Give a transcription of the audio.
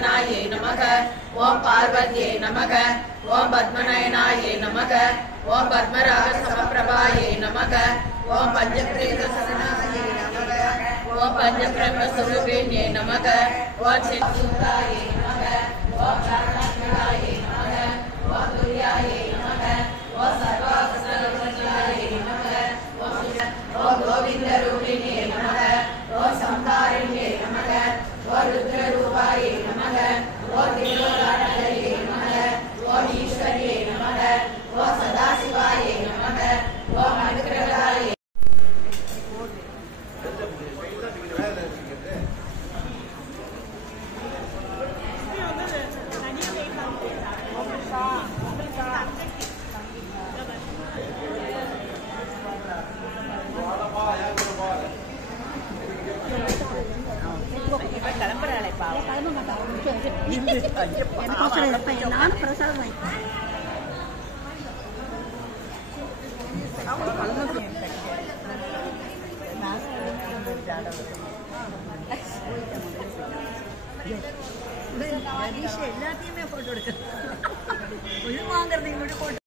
नीलकंठनाये नमः ओम पार्वत्ये नमः ओम पद्मनयनाये नमः ओम पद्मराग समप्रभाये नमः ओम पंचप्रेत शरणाये नमः ओम पंचब्रह्म स्वरूपिण्ये नमः ओम चित्तूराये नमः ओम चारणनाये नमः ओम तुर्याये नमः ओम सर्वास्त्रलोचनाये नमः ओम गोविंदरूपिणे नमः ओम संहारिणे नमः ओम रुद्ररूपाये नमः ओम दिव्योदानये नमः ओम ईश्वर्ये नमः ओम सदाशिवाये नमः ओम अनुग्रहाय எல்லாத்தையுமே போட்டோ எடுக்க ஒழுங்கு வாங்குறது இவங்க போட்டோ